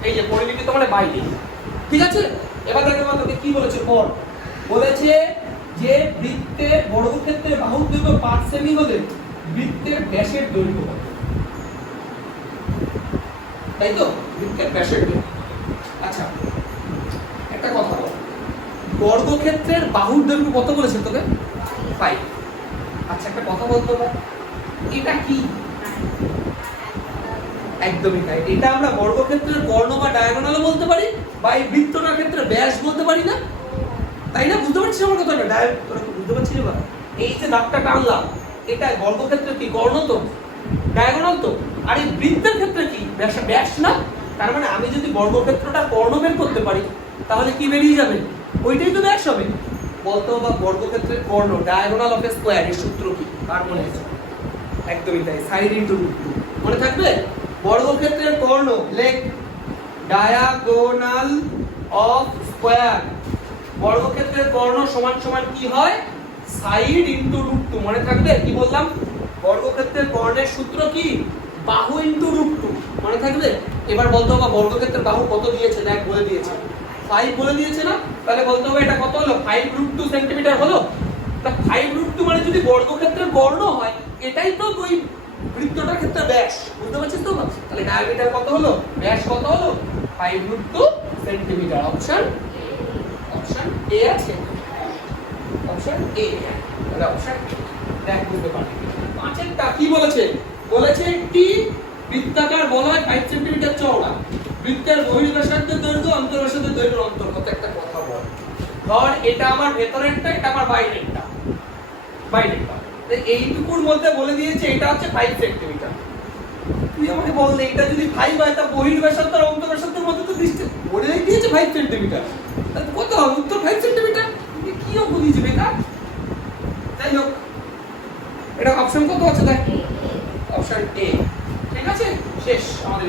এই যে পরিলিখিত মানে বাইরে, ঠিক আছে? এবার দেখো তোকে কি বলেছে পর। বলেছে যে বৃত্তের বর্গক্ষেত্রের বাহুর দৈর্ঘ্য 5 সেমি হলে বৃত্তের ব্যাসের দৈর্ঘ্য কত? তাই তো, বৃত্তের ব্যাসের দৈর্ঘ্য। আচ্ছা একটা কথা বল, বর্গক্ষেত্রের বাহুর দৈর্ঘ্য কত বলেছে তোকে? 5। আচ্ছা একটা কথা বলতো ভাই, এটা কি? একদমই তাই। এটা আমরা বর্গক্ষেত্রের কর্ণ বা ডায়াগোনালও বলতে পারি, বা এই বৃত্তটার ক্ষেত্রে ব্যাস বলতে পারি না? তাই না? বুঝতে পারছিস আমার কথাটা? তোরা কি বুঝতে পারছিস? এবার এই যে দাগটা টানলাম, এটা বর্গক্ষেত্রের কি? কর্ণ তো, ডায়াগোনাল তো। আর এই বৃত্তের ক্ষেত্রে কি? ব্যাস না? তার মানে আমি যদি বর্গক্ষেত্রটা কর্ণ বের করতে পারি তাহলে কি বেরিয়ে যাবে? ওইটাই তো ব্যাস হবে। বলতো বা বর্গক্ষেত্রের কর্ণ, ডায়াগোনাল অফ এ স্কয়ার, এর সূত্র কি? কার মনে আছে? একদমই তাই, সাইড ইনটু রুট 2। মনে থাকবে? বর্গক্ষেত্রের কর্ণ লেখ ডায়াগোনাল অফ স্কয়ার। বর্গক্ষেত্রের কর্ণ সমান সমান কি হয়? Side into root 2। মনে থাকবে? কি বললাম? বর্গক্ষেত্রের কর্ণের সূত্র কি? বাহু ইনটু রুট 2। মনে থাকবে? এবার বলতে হবে বর্গক্ষেত্রের বাহু কত দিয়েছে? দেখ বলে দিয়েছে, 5 বলে দিয়েছে না? তাহলে বলতে হবে এটা কত হলো? 5 রুট 2 সেন্টিমিটার হলো। তা 5 রুট 2 মানে যদি বর্গক্ষেত্রের কর্ণ হয়, এটাই তো ওই বৃত্তটার ক্ষেত্রে ব্যাস। বুঝতে পারছিস তো? তাহলে ডায়ামিটার কত হলো? ব্যাস কত হলো? 5 রুট 2 সেন্টিমিটার। অপশন এ আছে, অপশন এ। তাহলে অপশন দেখ বুঝতে পারলি। পাঁচেরটা কি বলেছে? বলেছে একটি বৃত্তাকার বলয় 5 সেন্টিমিটার চওড়া, বৃত্তের বহির্ব্যাসার্ধের দৈর্ঘ্য অন্তর্ব্যাসার্ধের দৈর্ঘ্যের অন্তর্গত। একটা কথা বল, ধর এটা আমার ভেতরেরটা, এটা আমার বাইরেরটা। এইটুকুর মধ্যে বলে দিয়েছে এটা হচ্ছে 5 সেন্টিমিটার। তুই আমাকে বল এটা যদি 5 হয় তা বহির্ব্যাসার্ধ আর অন্তর্ব্যাসার্ধের মধ্যে তো ডিসটেন্স বলে দিয়েছে 5 সেন্টিমিটার। তাহলে কত হবে? উত্তর 5 সেন্টিমিটার। তুমি কি অঙ্ক দিয়েছে বেকার? যাই হোক, এটা অপশন কত আছে দেখ? Option A. ঠিক আছে, শেষ আমাদের